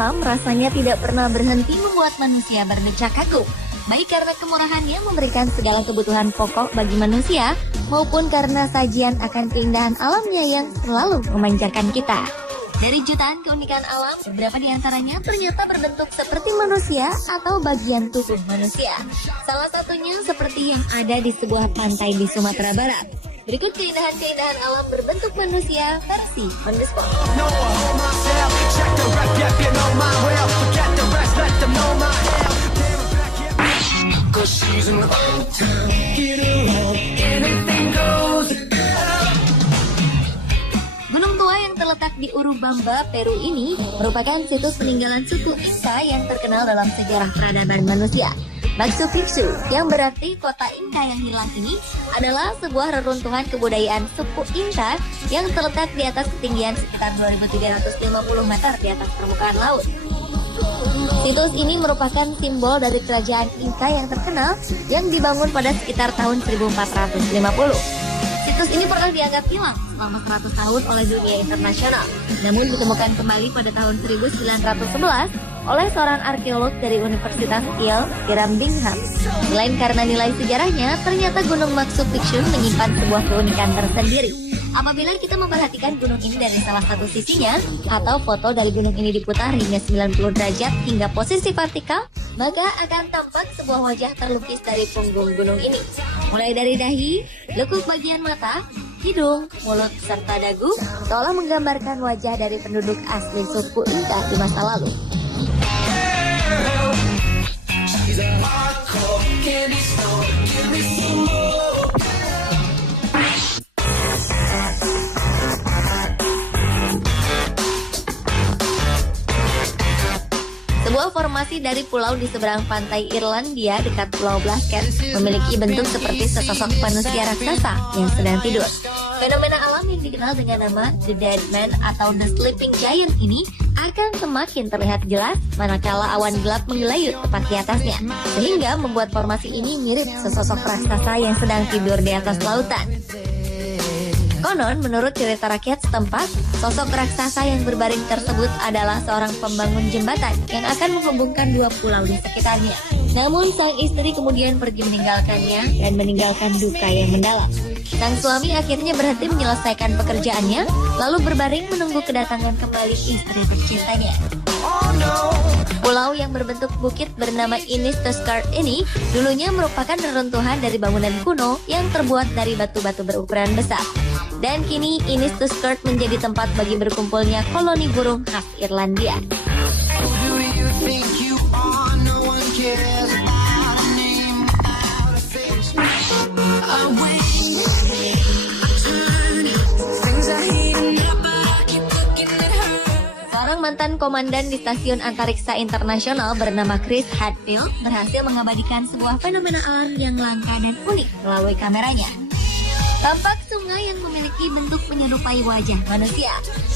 alam rasanya tidak pernah berhenti membuat manusia berdecak kagum. Baik karena kemurahannya memberikan segala kebutuhan pokok bagi manusia, maupun karena sajian akan keindahan alamnya yang selalu memanjakan kita. Dari jutaan keunikan alam, beberapa di antaranya ternyata berbentuk seperti manusia atau bagian tubuh manusia. Salah satunya seperti yang ada di sebuah pantai di Sumatera Barat. Berikut keindahan-keindahan alam berbentuk manusia versi On The Spot. Gunung tua yang terletak di Urubamba, Peru ini merupakan situs peninggalan suku Inca yang terkenal dalam sejarah peradaban manusia. Machu Picchu, yang berarti kota Inca yang hilang ini, adalah sebuah reruntuhan kebudayaan suku Inca yang terletak di atas ketinggian sekitar 2.350 meter di atas permukaan laut. Situs ini merupakan simbol dari kerajaan Inca yang terkenal yang dibangun pada sekitar tahun 1450. Situs ini pernah dianggap hilang selama 100 tahun oleh dunia internasional, namun ditemukan kembali pada tahun 1911 oleh seorang arkeolog dari Universitas Yale, Hiram Bingham. Selain karena nilai sejarahnya, ternyata Gunung Machu Picchu menyimpan sebuah keunikan tersendiri. Apabila kita memperhatikan gunung ini dari salah satu sisinya, atau foto dari gunung ini diputar hingga 90 derajat hingga posisi vertikal, maka akan tampak sebuah wajah terlukis dari punggung gunung ini. Mulai dari dahi, lekuk bagian mata, hidung, mulut, serta dagu, seolah menggambarkan wajah dari penduduk asli suku Inca di masa lalu. Sebuah formasi dari pulau di seberang pantai Irlandia dekat Pulau Blackhead memiliki bentuk seperti sesosok manusia raksasa yang sedang tidur. Fenomena alam yang dikenal dengan nama The Dead Man atau The Sleeping Giant ini akan semakin terlihat jelas manakala awan gelap menggelayut tepat di atasnya, sehingga membuat formasi ini mirip sesosok raksasa yang sedang tidur di atas lautan. Konon, menurut cerita rakyat setempat, sosok raksasa yang berbaring tersebut adalah seorang pembangun jembatan yang akan menghubungkan dua pulau di sekitarnya. Namun, sang istri kemudian pergi meninggalkannya dan meninggalkan duka yang mendalam. Sang suami akhirnya berhenti menyelesaikan pekerjaannya, lalu berbaring menunggu kedatangan kembali istri tercintanya. Pulau yang berbentuk bukit bernama Innistuskert ini dulunya merupakan reruntuhan dari bangunan kuno yang terbuat dari batu-batu berukuran besar. Dan kini Innistuskert menjadi tempat bagi berkumpulnya koloni burung khas Irlandia. Mantan komandan di Stasiun Antariksa Internasional bernama Chris Hadfield berhasil mengabadikan sebuah fenomena alam yang langka dan unik melalui kameranya. Tampak sungai yang memiliki bentuk menyerupai wajah manusia.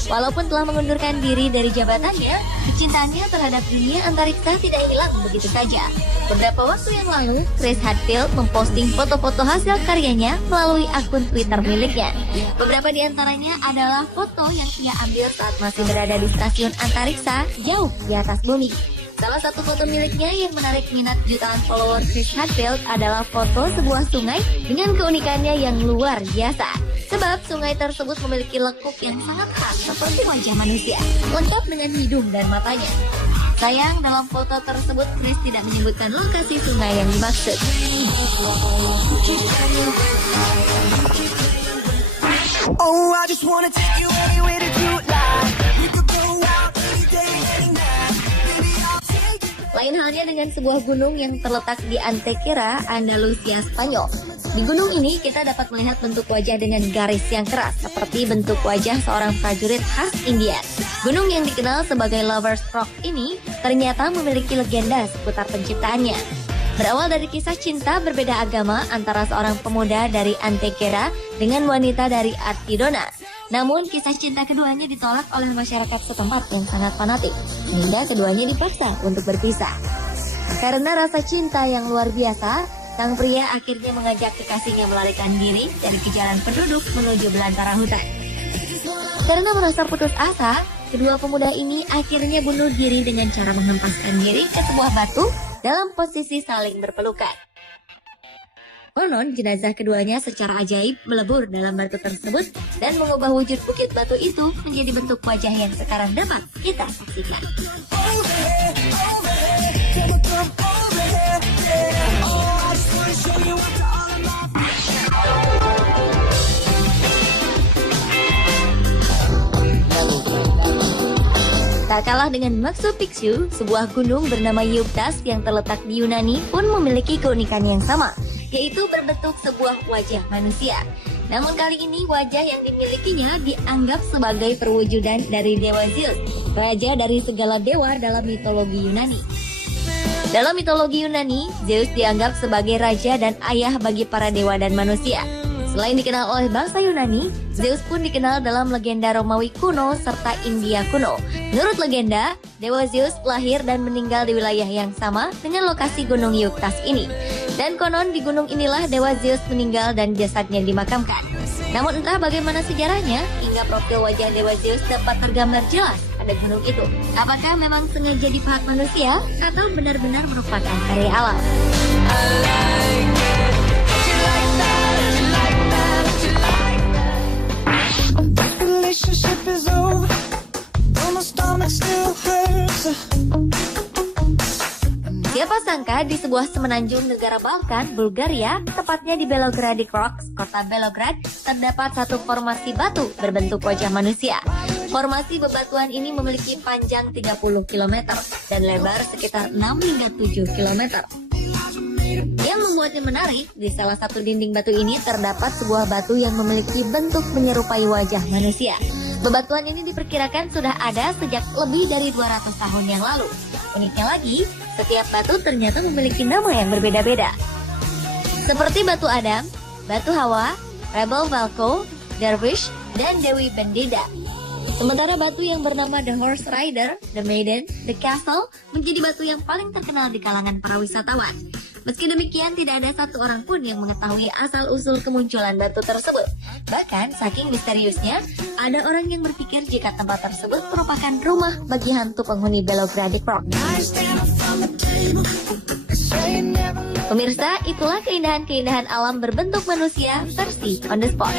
Walaupun telah mengundurkan diri dari jabatannya, kecintaannya terhadap dunia antariksa tidak hilang begitu saja. Beberapa waktu yang lalu, Chris Hadfield memposting foto-foto hasil karyanya melalui akun Twitter miliknya. Beberapa di antaranya adalah foto yang ia ambil saat masih berada di stasiun antariksa jauh di atas bumi. Salah satu foto miliknya yang menarik minat jutaan follower Chris Hadfield adalah foto sebuah sungai dengan keunikannya yang luar biasa. Sebab sungai tersebut memiliki lekuk yang sangat khas seperti wajah manusia, lengkap dengan hidung dan matanya. Sayang, dalam foto tersebut Chris tidak menyebutkan lokasi sungai yang dimaksud. Oh, I just wanna take you anywhere to do life. We could go out any day, any night. Lain halnya dengan sebuah gunung yang terletak di Antequera, Andalusia, Spanyol. Di gunung ini kita dapat melihat bentuk wajah dengan garis yang keras, seperti bentuk wajah seorang prajurit khas India. Gunung yang dikenal sebagai Lover's Rock ini ternyata memiliki legenda seputar penciptaannya. Berawal dari kisah cinta berbeda agama antara seorang pemuda dari Antequera dengan wanita dari Artidona. Namun kisah cinta keduanya ditolak oleh masyarakat setempat yang sangat fanatik, sehingga keduanya dipaksa untuk berpisah. Karena rasa cinta yang luar biasa, sang pria akhirnya mengajak kekasihnya melarikan diri dari kejaran penduduk menuju belantara hutan. Karena merasa putus asa, kedua pemuda ini akhirnya bunuh diri dengan cara menghempaskan diri ke sebuah batu dalam posisi saling berpelukan. Konon, jenazah keduanya secara ajaib melebur dalam batu tersebut dan mengubah wujud bukit batu itu menjadi bentuk wajah yang sekarang dapat kita saksikan. Tak kalah dengan Machu Picchu, sebuah gunung bernama Yeuktas yang terletak di Yunani pun memiliki keunikan yang sama, yaitu berbentuk sebuah wajah manusia. Namun kali ini wajah yang dimilikinya dianggap sebagai perwujudan dari Dewa Zeus, raja dari segala dewa dalam mitologi Yunani. Dalam mitologi Yunani, Zeus dianggap sebagai raja dan ayah bagi para dewa dan manusia. Selain dikenal oleh bangsa Yunani, Zeus pun dikenal dalam legenda Romawi kuno serta India kuno. Menurut legenda, Dewa Zeus lahir dan meninggal di wilayah yang sama dengan lokasi Gunung Yeuktas ini. Dan konon di gunung inilah Dewa Zeus meninggal dan jasadnya dimakamkan. Namun entah bagaimana sejarahnya, hingga profil wajah Dewa Zeus dapat tergambar jelas pada gunung itu. Apakah memang sengaja dipahat manusia atau benar-benar merupakan karya alam? Siapa sangka di sebuah semenanjung negara Balkan, Bulgaria, tepatnya di Belogradic Rocks, kota Belograd, terdapat satu formasi batu berbentuk wajah manusia. Formasi bebatuan ini memiliki panjang 30 km dan lebar sekitar 6 hingga 7 km. Yang membuatnya menarik, di salah satu dinding batu ini terdapat sebuah batu yang memiliki bentuk menyerupai wajah manusia. Bebatuan ini diperkirakan sudah ada sejak lebih dari 200 tahun yang lalu. Uniknya lagi, setiap batu ternyata memiliki nama yang berbeda-beda. Seperti batu Adam, batu Hawa, Rebel Valko, Dervish, dan Dewi Bendida. Sementara batu yang bernama The Horse Rider, The Maiden, The Castle menjadi batu yang paling terkenal di kalangan para wisatawan. Meski demikian, tidak ada satu orang pun yang mengetahui asal-usul kemunculan batu tersebut. Bahkan, saking misteriusnya, ada orang yang berpikir jika tempat tersebut merupakan rumah bagi hantu penghuni Belogradic Rock. Pemirsa, itulah keindahan-keindahan alam berbentuk manusia versi On The Spot.